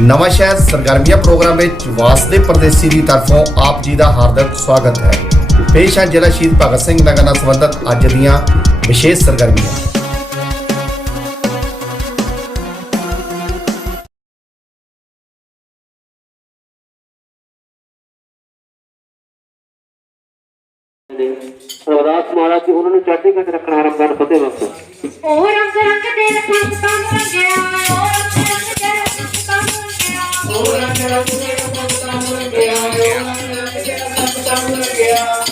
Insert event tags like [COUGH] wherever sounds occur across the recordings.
ਨਵਾਂ ਸ਼ਹਿਰ ਸਰਗਰਮੀਆਂ ਪ੍ਰੋਗਰਾਮ ਵਿੱਚ ਵਾਸਦੇ ਪਰਦੇਸੀ ਦੀ ਤਰਫੋਂ ਆਪ ਜੀ ਦਾ ਹਾਰਦਿਕ ਸਵਾਗਤ ਹੈ। ਪੇਸ਼ ਹੈ ਜ਼ਿਲ੍ਹਾ ਸ਼ਹੀਦ ਭਗਤ ਸਿੰਘ ਨਗਰ ਨਾਲ ਸੰਬੰਧਿਤ ਅੱਜ ਦੀਆਂ ਵਿਸ਼ੇਸ਼ ਸਰਗਰਮੀਆਂ। ਨੇ ਰਵਦਾਸ ਮਹਾਰਾਜ ਜੀ ਉਹਨਾਂ ਨੂੰ ਚੜ੍ਹਦੀ 'ਚ ਰੱਖਣਾ ਰਮਜ਼ਾਨ ਫਤਿਹ ਵਕਤ ਉਹ ਰੰਗ ਰੰਗ ਦੇ ਰੰਗਾਂ ਰੰਗਿਆ ਉਹ ਰੰਗ ਰੰਗ ਦੇ ਰੰਗਾਂ ਰੰਗਿਆ ਉਹ ਰੰਗ ਰੰਗ ਦੇ ਰੰਗਾਂ ਰੰਗਿਆ ਉਹ ਰੰਗ ਰੰਗ ਦੇ ਰੰਗਾਂ ਰੰਗਿਆ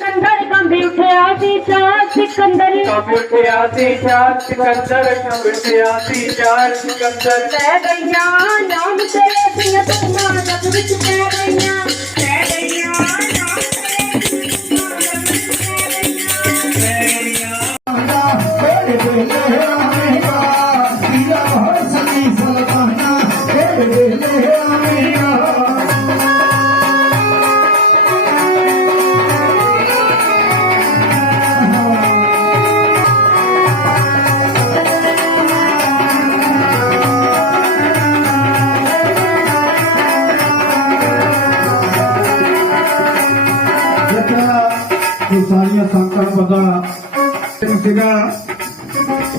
ਕੰਦਰ ਕੰਦੇ ਉੱਠਿਆ ਸੀ ਚਾਹ ਸਿਕੰਦਰ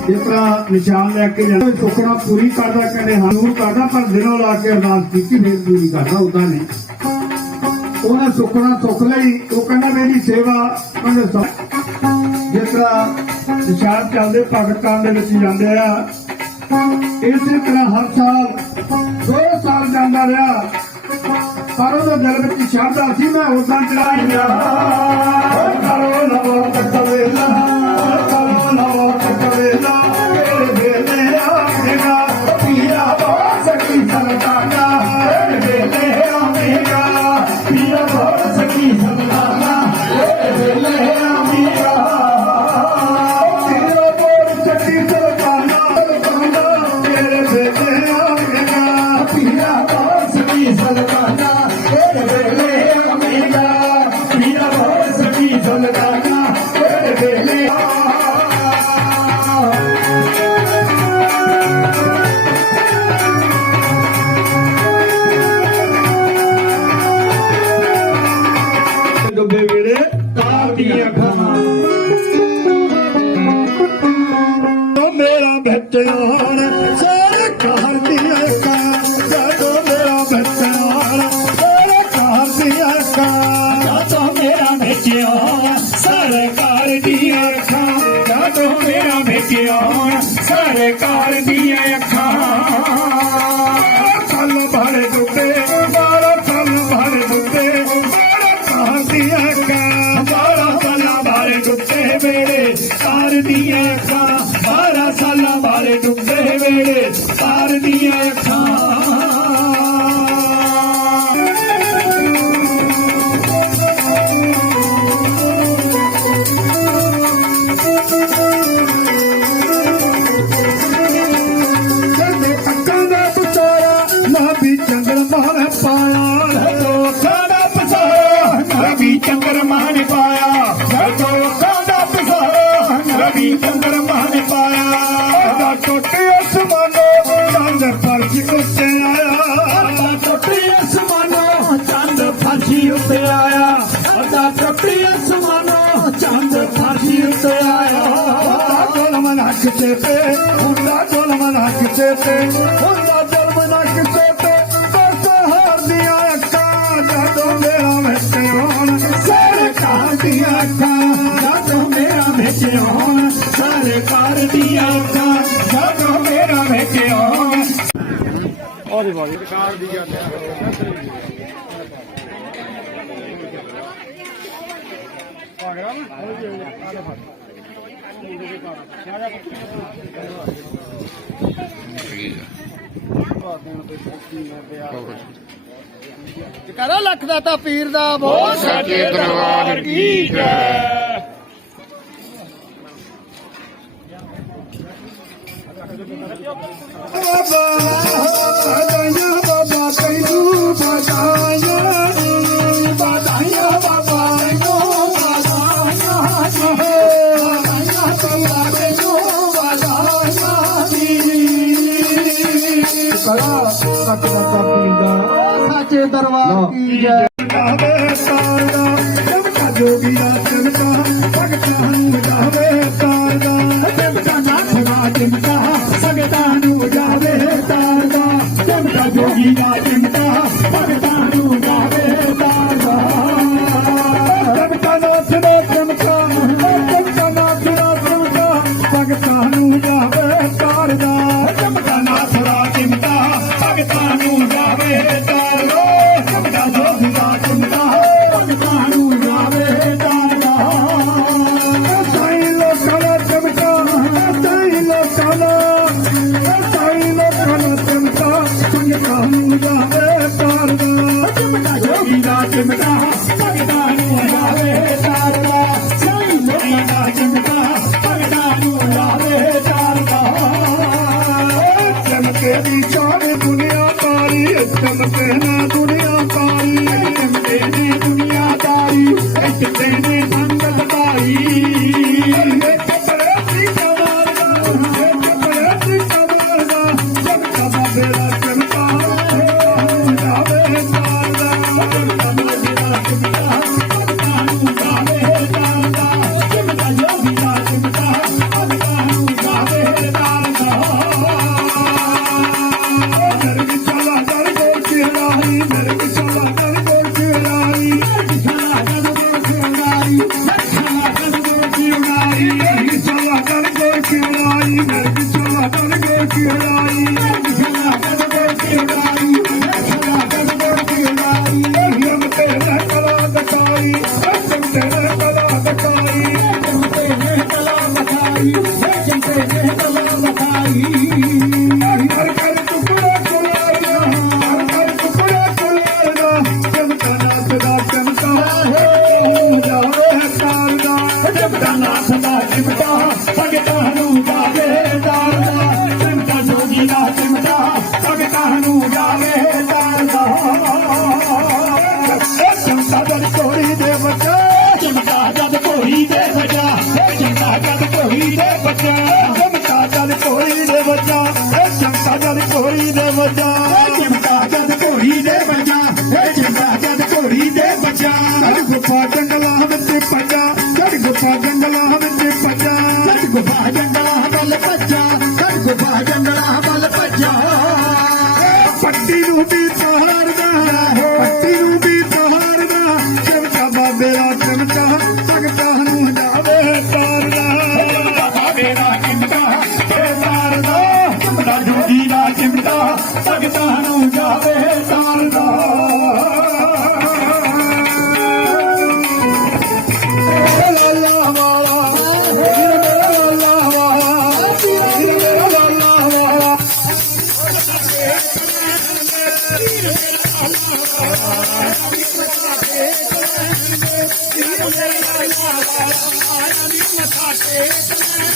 ਜਿਸ ਤਰ੍ਹਾਂ ਨਿਸ਼ਾਨ ਲੈ ਕੇ ਜਾਂਦਾ ਸੁਖਣਾ ਪੂਰੀ ਕਰਦਾ ਕਹਿੰਦੇ ਹਾਂ ਜ਼ਰੂਰ ਕਰਦਾ, ਪਰ ਦਿਨੋਂ ਲਾ ਕੇ ਅਰਦਾਸ ਕੀਤੀ, ਫਿਰ ਪੂਰੀ ਕਰਦਾ ਉਦਾਂ ਨਹੀਂ। ਉਹਨੇ ਸੁਖਣਾ ਸੁਖ ਲਈ, ਉਹ ਕਹਿੰਦਾ ਮੇਰੀ ਸੇਵਾ ਉਹਨੇ ਜਿਸ ਤਰ੍ਹਾਂ ਨਿਸ਼ਾਨ ਚੱਲਦੇ ਪਾਕਿਸਤਾਨ ਦੇ ਵਿੱਚ ਜਾਂਦੇ ਆ, ਇਸੇ ਤਰ੍ਹਾਂ ਹਰ ਸਾਲ, ਦੋ ਸਾਲ ਜਾਂਦਾ ਰਿਹਾ। ਪਰ ਉਹਦੇ ਦਿਲ ਵਿੱਚ ਸ਼ਰਧਾ ਸੀ, ਮੈਂ ਉਦਾਂ ਚੜਾਈਆਂ ਕਰੋ ਲਵੋ ਤਕਵੇਲਾ ਮੇਰਾ ਬੱਚਿਆਣ ਸਾਰੇ ਘਰ ਦੀਆਂ ਅੱਖਾਂ ਜਦੋਂ ਮੇਰਾ ਬੱਚਿਆਣ ਸਾਰੇ ਘਰ ਦੀਆਂ ਅੱਖਾਂ। ਜਦੋਂ ਮੇਰਾ ਬੱਚਿਆਣ ਸਾਰੇ ਘਰ ਦੀਆਂ ਅੱਖਾਂ ਜਦੋਂ ਮੇਰਾ ਬੱਚਿਆਣ ਸਾਰੇ ਘਰ ਦੀਆਂ ਅੱਖਾਂ। ਸਾਲ ਭਰ ڪپ چايا نه به چندر مهار پايا توچا نوي چندر مها ਦਾ ਟੁੱਟੇ ਅਸਮਾਨੋ ਚੰਦ ਫਰਸ਼ ਉੱਤੇ ਆਇਆ। ਹੁੰਦਾ ਜ਼ੁਲਮ ਨੱਕ ਤੇ ਤੇ, ਹੁੰਦਾ ਜ਼ੁਲਮ ਨੱਕ ਤੇ ਤੇ, ਹੁੰਦਾ ਜ਼ੁਲਮ ਨੱਕ ਤੇ ਤੇ। ਬਸ ਹਾਰ ਅੱਖਾਂ ਜਦੋਂ ਮੇਰਾ ਵਿੱਚ ਆਉਣ, ਸਾਰੇ ਘਰ ਦੀਆਂ ਅੱਖਾਂ ਜਦੋਂ ਮੇਰਾ ਵਿੱਚ ਆਉਣ, ਸਾਰੇ ਘਰ ਦੀਆਂ ਅੱਖਾਂ ਜਦੋਂ ਮੇਰਾ ਵਿੱਚ ਆਉਣ। ਕਰੋ ਲੱਖ ਦਾ ਤਾਂ ਪੀਰ ਦਾ ਬਹੁਤ ਸੱਚੇ ਦਰਬਾਰ ਕੀ ਜੈ। की जय जोगी राजन का भगता हंग जावे तारा देवता नाथ राजन का नु जावे तारदा देवता जोगी राजन का नु जावे तारदा देवता नाथ mm [LAUGHS] -hmm. ਸਗਤਾਂ ਨੂੰ ਜਾਵੇ ਦਾਰਦਾ ਸੰਤਾ ਜੋਗੀ ਦਾ ਚਿਮਟਾ ਸਗਤਾਂ ਨੂੰ ਜਾਵੇ ਦਾਰਦਾ ਸੰਤਾ ਜਦ ਕੋਰੀ ਦੇ ਬੱਚਾ ਚਿਮਟਾ ਜਦ ਕੋਰੀ ਦੇ ਬੱਚਾ। ਚਿਮਟਾ ਜਦ ਕੋਰੀ ਦੇ ਬੱਚਾ ਚਿਮਟਾ ਜਦ ਕੋਰੀ ਦੇ ਬੱਚਾ। ਚਿਮਟਾ ਜਦ ਕੋਰੀ ਦੇ ਬੱਚਾ ਚਿਮਟਾ ਜਦ ਕੋਰੀ ਦੇ ਬੱਚਾ। சுபாகங்களா மலப்பட்டினு ਆਇਆ ਨੀ ਮੱਥਾ ਟੇਕਣਾ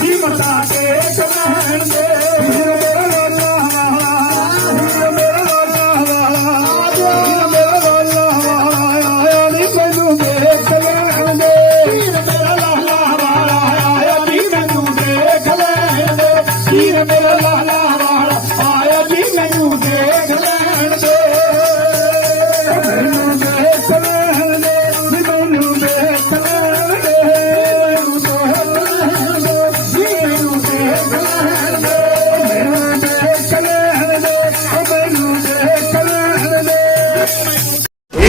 ਨੀ ਮੱਥਾ